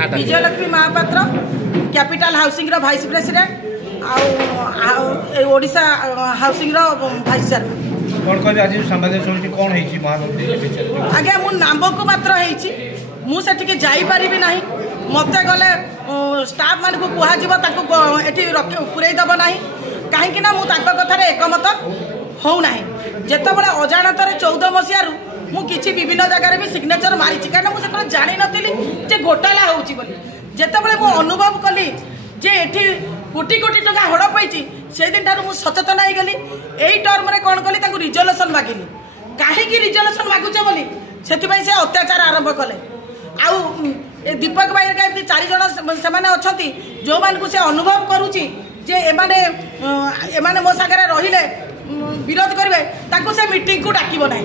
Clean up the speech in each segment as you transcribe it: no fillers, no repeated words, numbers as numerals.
Vijayalakshmi Mahapatra capital housing vice president Odisha housing vice chairman आज्ञा मु नाम को मात्र मुझे जापर ना मत गले स्टाफ मान कह पुरईदेव ना कहीं कथार एकमत होना जितेबाला अजाणत 14 मसीह मुझे विभिन्न जगह भी सिग्नेचर मारी कहीं मुझे जानी नी घोटाला होतेबले मु अनुभव कली जे एठी कोटी कोटी टका हड़प होती से दिन ठार सचेतन हो गली यही टर्म रे कौन कली रिजल्यूशन मागिली कहीं रिजल्यूशन मागुचे बोली से अत्याचार आरंभ कले आउ दीपक भाई एमती 4 जन से अच्छा जो मान से अनुभव करुच्ची जे एमाने मो सागर रहिले विरोध करेंगे से मीटिंग को डाक ना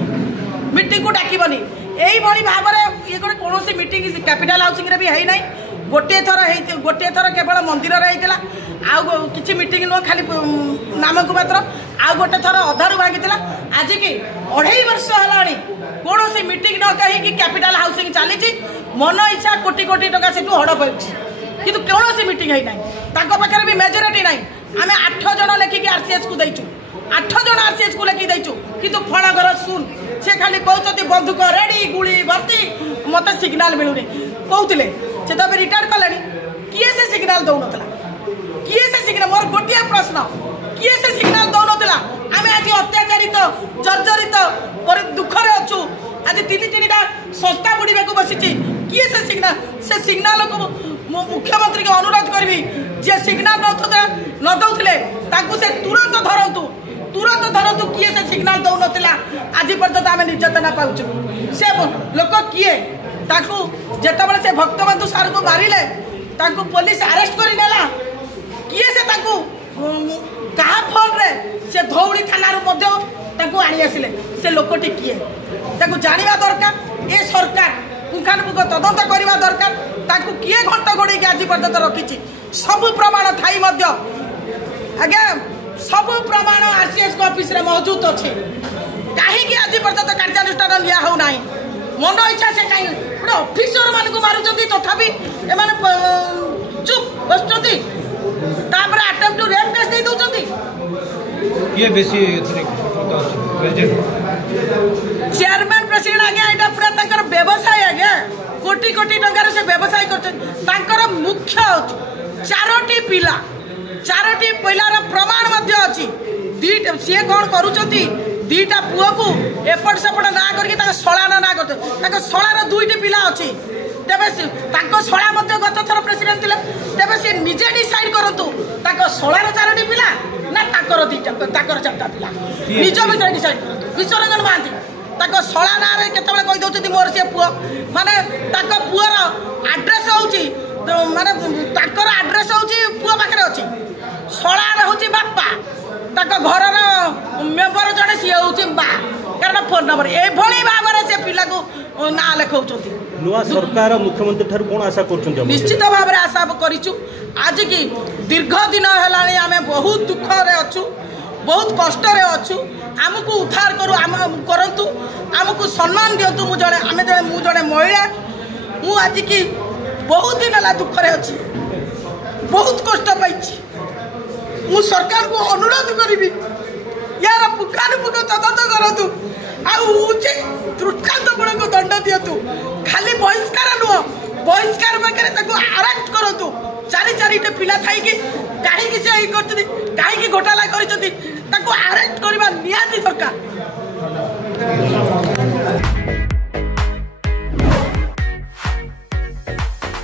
मीटिंग को डाकबनी यही भाव में ये कौन मीटिंग कैपिटल हाउसिंग रे भी है ना गोटे थर केवल मंदिर आउ कि मीटिंग नुह खाली नाम को मात्र आउ गोटे थर अधारू भांगी आज की 2.5 वर्ष है कौन सी मीटिंग न कहीं कैपिटल हाउसिंग चली मन इच्छा कोटी कोटी टका से हड़प कि कौन सी मीटिंग है ना पाखे भी मेजोरिटी ना आम 8 जन लेखिकी आरसीएस को देचु 8 जन आरसीएस को लेखि देचु कि फलगर सुन से खाली कहते बंदूक रेडी गुड़ी भर्ती मत सिग्नाल मिलूनी कहते से तो रिटायर कले किए से सिग्नाल दौन किए से सिग्नाल मोर गोटे प्रश्न किए से सिग्नाल दौन आम आज अत्याचारित जर्जरित दुखरे अच्छु आज 3-3टा संस्था बुड़े बसी किए से सिग्नाल को मुख्यमंत्री को अनुरोध करी जे सिग्नाल न दौले से तुरंत धरतु किए से सिग्नाल दौन आज पर्यटन आम निर्यातना पाचु से लोक किए जितेबाला से भक्तबंधु सार को मारे पुलिस अरेस्ट करनेला किए से क्या फोन रे से धौली थाना आनी आसिले से लोकटी किए जाना दरकार ये सरकार पुंखानुपुंख तदंत करने दरकार किए घंटा घोड़े आज पर्यटन रखी सबू प्रमाण थी आज्ञा सबू प्रमाण आरसीएस ऑफिस रे मौजूद अच्छे कहीं आज पर्यटन कार्यानुष्ठान लिया हो ना मन इच्छा से कहीं गोटे ऑफिसर मान को मारुंच तथापि चुप बस अटेम्प्ट टू रेप केस दे दउचंती ये बेसी चेयरमैन प्रेसिडेंट आज्ञा एटा पूरा ताकर व्यवसाय आज्ञा कोटी कोटी टंकार से व्यवसाय कर मुख्य 4टी पिला 4टी पिलार प्रमाण मध्य अच्छी सी कौन करुँच 2टा पुओ को एपट सेपट ना करके शलार ना कर शलार 2टी पिला अच्छी तेरे शला गत थर प्रेसिडेंट थे तेरे सी निजे डिसाइड करूँ शलार 4टी पिला ना 4टा पिला निज भर डिसाइड करूँ विश्वरंजन महांती शला ना केतबले कहीदे मोर सी पुओ माने पुअर आड्रेस हो माने आड्रेस हो पुओ पाखे अच्छी शलार हूँ बापा घर मेम्बर जड़े सी हूँ बा कारण फोन नंबर ये भाव से पिला को ना लिखा नुआ सरकार मुख्यमंत्री ठार कौन आशा कर निश्चित भाव में आशा करूँ आज की दीर्घ दिन है आम बहुत दुख अच्छु बहुत कष्ट अच्छु आमको उद्धार करूँ आमको सम्मान दिंतु मुझे महिला मु आज की बहुत दिन है दुखरे अच्छी बहुत कष्ट पाई मु सरकार को अनुरोध करी यार पुंखानुपुंख तदंत करूँ दृष्टान्तमूलक दंड दिंतु खाली बहिष्कार नुह बहिष्कार पाखे अरेस्ट करूँ 4टा पिला थी कहीं से कहीं घोटाला कर अरेस्ट करवा निहाती दरकार